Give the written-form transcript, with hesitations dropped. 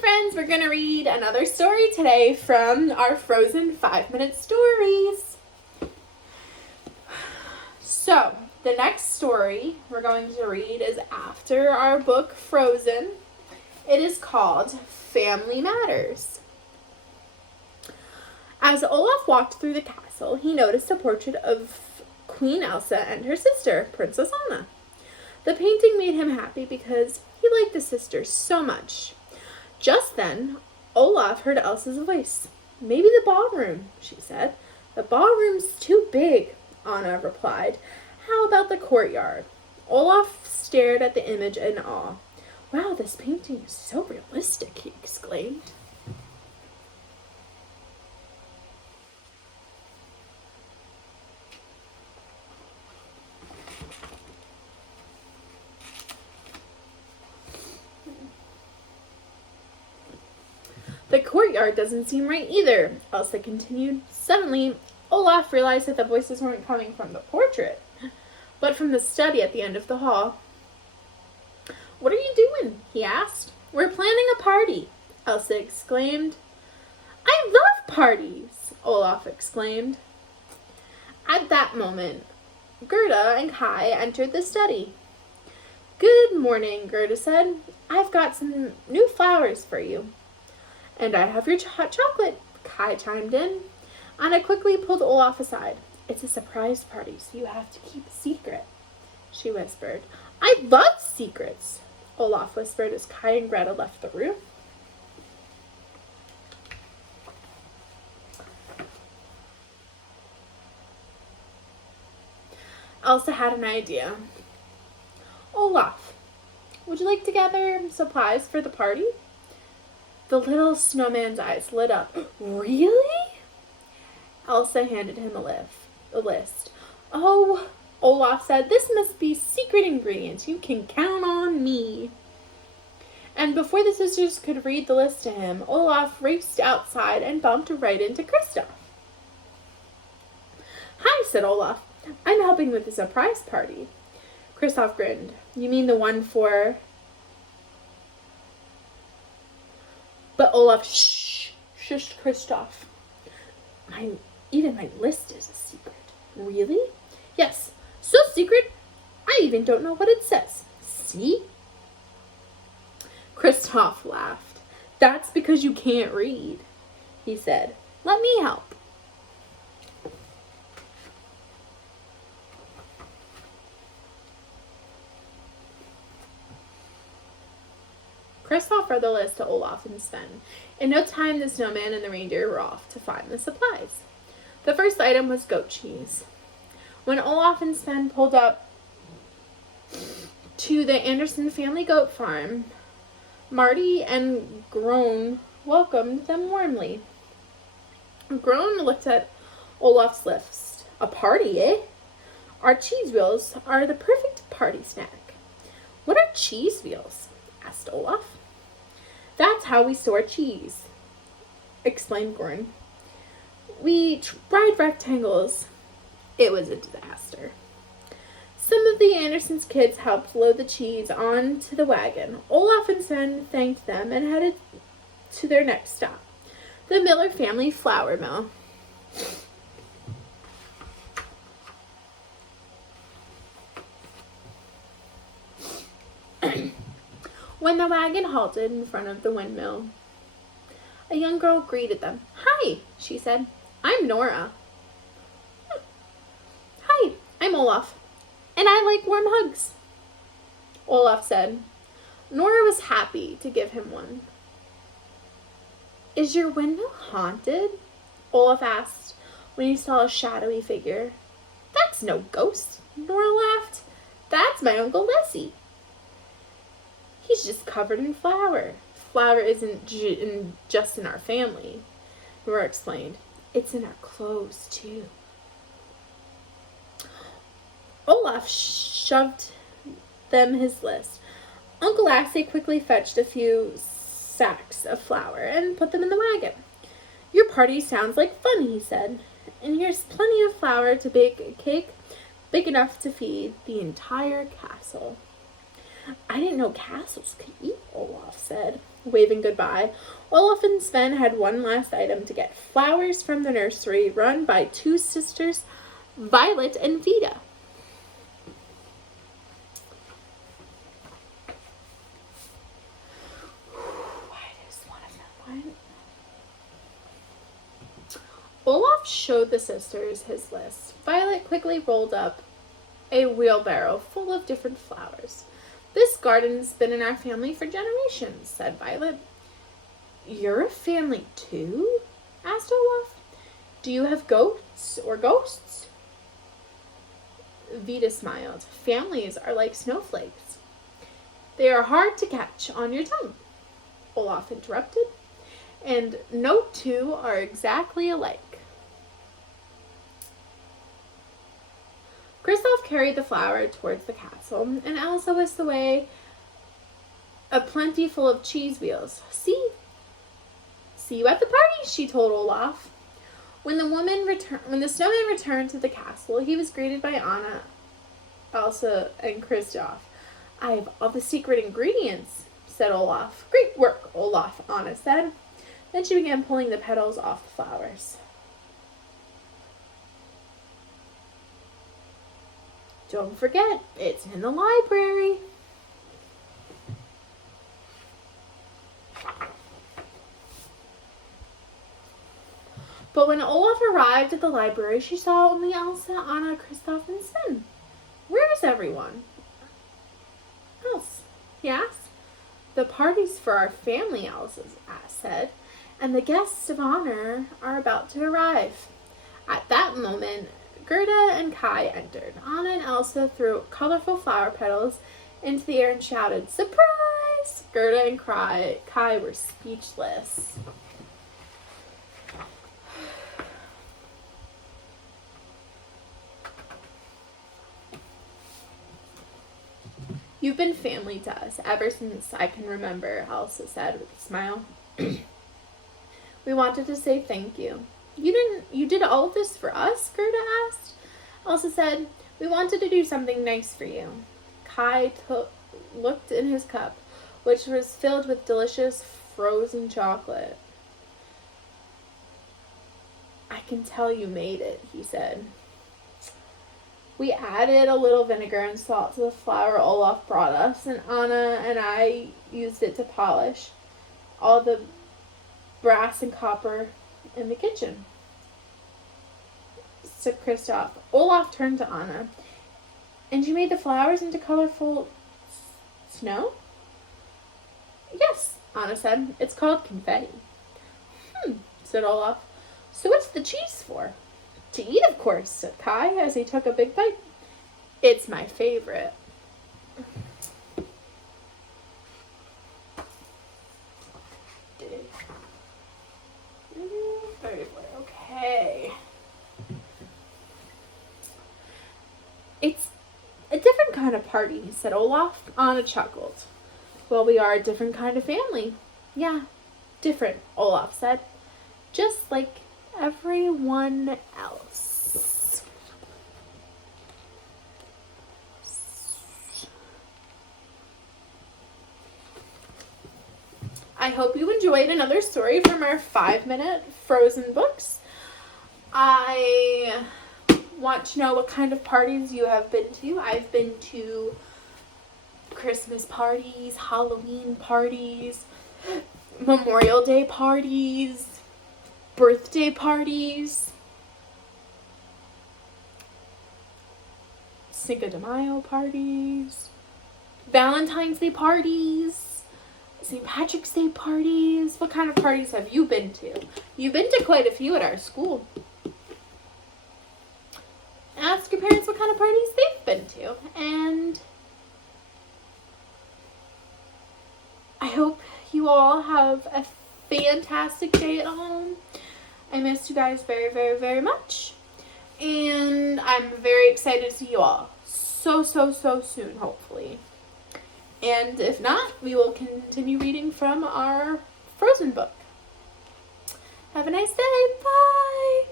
friends, we're going to read another story today from our Frozen 5-Minute Stories. So, the next story we're going to read is after our book Frozen. It is called Family Matters. As Olaf walked through the castle, he noticed a portrait of Queen Elsa and her sister, Princess Anna. The painting made him happy because he liked the sisters so much. Just then, Olaf heard Elsa's voice. "Maybe the ballroom," she said. "The ballroom's too big," Anna replied. "How about the courtyard?" Olaf stared at the image in awe. "Wow, this painting is so realistic," he exclaimed. "The courtyard doesn't seem right either," Elsa continued. Suddenly, Olaf realized that the voices weren't coming from the portrait, but from the study at the end of the hall. "What are you doing?" he asked. "We're planning a party," Elsa exclaimed. "I love parties!" Olaf exclaimed. At that moment, Gerda and Kai entered the study. "Good morning," Gerda said. "I've got some new flowers for you." "And I have your hot chocolate," Kai chimed in. Anna quickly pulled Olaf aside. "It's a surprise party, so you have to keep a secret," she whispered. "I love secrets," Olaf whispered as Kai and Greta left the room. Elsa had an idea. "Olaf, would you like to gather supplies for the party?" The little snowman's eyes lit up. "Really?" Elsa handed him a list. "Oh," Olaf said, "this must be secret ingredients. You can count on me." And before the sisters could read the list to him, Olaf raced outside and bumped right into Kristoff. "Hi," said Olaf. "I'm helping with the surprise party." Kristoff grinned. "You mean the one for..." But Olaf shushed Kristoff. Even my list is a secret." "Really?" "Yes, so secret, I even don't know what it says. See?" Kristoff laughed. "That's because you can't read," he said. "Let me help." Kristoff read the list to Olaf and Sven. In no time, the snowman and the reindeer were off to find the supplies. The first item was goat cheese. When Olaf and Sven pulled up to the Anderson family goat farm, Marty and Groan welcomed them warmly. Groan looked at Olaf's list. "A party, eh? Our cheese wheels are the perfect party snack." "What are cheese wheels?" asked Olaf. "That's how we store cheese," explained Groan. "We tried rectangles. It was a disaster." Some of the Andersons' kids helped load the cheese onto the wagon. Olaf and Sven thanked them and headed to their next stop, the Miller family flour mill. When the wagon halted in front of the windmill, a young girl greeted them. "Hi," she said. "I'm Nora." "Hi, I'm Olaf, and I like warm hugs," Olaf said. Nora was happy to give him one. "Is your windmill haunted?" Olaf asked when he saw a shadowy figure. "That's no ghost," Nora laughed. "That's my Uncle Leslie. He's just covered in flour." "Flour isn't just in our family," Nora explained. "It's in our clothes, too." Olaf shoved them his list. Uncle Lassie quickly fetched a few sacks of flour and put them in the wagon. "Your party sounds like fun," he said. "And here's plenty of flour to bake a cake big enough to feed the entire castle." I didn't know castles could eat, Olaf said, waving goodbye. Olaf and Sven had one last item to get: flowers from the nursery run by two sisters, Violet and Vida. Olaf showed the sisters his list. Violet quickly rolled up a wheelbarrow full of different flowers. This garden's been in our family for generations, said Violet. You're a family too? Asked Olaf. Do you have goats or ghosts? Vida smiled. Families are like snowflakes. They are hard to catch on your tongue, Olaf interrupted. And no two are exactly alike. Kristoff carried the flower towards the castle, and Elsa whisked away a plenty full of cheese wheels. See you at the party, she told Olaf. When the snowman returned to the castle, he was greeted by Anna, Elsa, and Kristoff. I have all the secret ingredients, said Olaf. Great work, Olaf, Anna said. Then she began pulling the petals off the flowers. Don't forget, it's in the library. But when Olaf arrived at the library, she saw only Elsa, Anna, Kristoff, and Sven. Where is everyone else? He asked. The party's for our family, Elsa said, and the guests of honor are about to arrive. At that moment, Gerda and Kai entered. Anna and Elsa threw colorful flower petals into the air and shouted, Surprise! Gerda and Kai were speechless. You've been family to us ever since I can remember, Elsa said with a smile. We wanted to say thank you. You did all of this for us? Gerda asked. Elsa said, we wanted to do something nice for you. Kai looked in his cup, which was filled with delicious frozen chocolate. I can tell you made it, he said. We added a little vinegar and salt to the flour Olaf brought us, and Anna and I used it to polish all the brass and copper in the kitchen, said Kristoff. Olaf turned to Anna. And you made the flowers into colorful snow? Yes, Anna said. It's called confetti. Said Olaf. So what's the cheese for? To eat, of course, said Kai as he took a big bite. It's my favorite. Okay. It's a different kind of party, said Olaf. Anna chuckled. Well, we are a different kind of family. Yeah, different, Olaf said. Just like everyone else. I hope you enjoyed another story from our 5-minute Frozen books. I want to know what kind of parties you have been to. I've been to Christmas parties, Halloween parties, Memorial Day parties, birthday parties, Cinco de Mayo parties, Valentine's Day parties, St. Patrick's Day parties. What kind of parties have you been to? You've been to quite a few at our school. Ask your parents what kind of parties they've been to. And I hope you all have a fantastic day at home. I missed you guys very, very, very much. And I'm very excited to see you all so soon, hopefully. And if not, we will continue reading from our Frozen book. Have a nice day. Bye.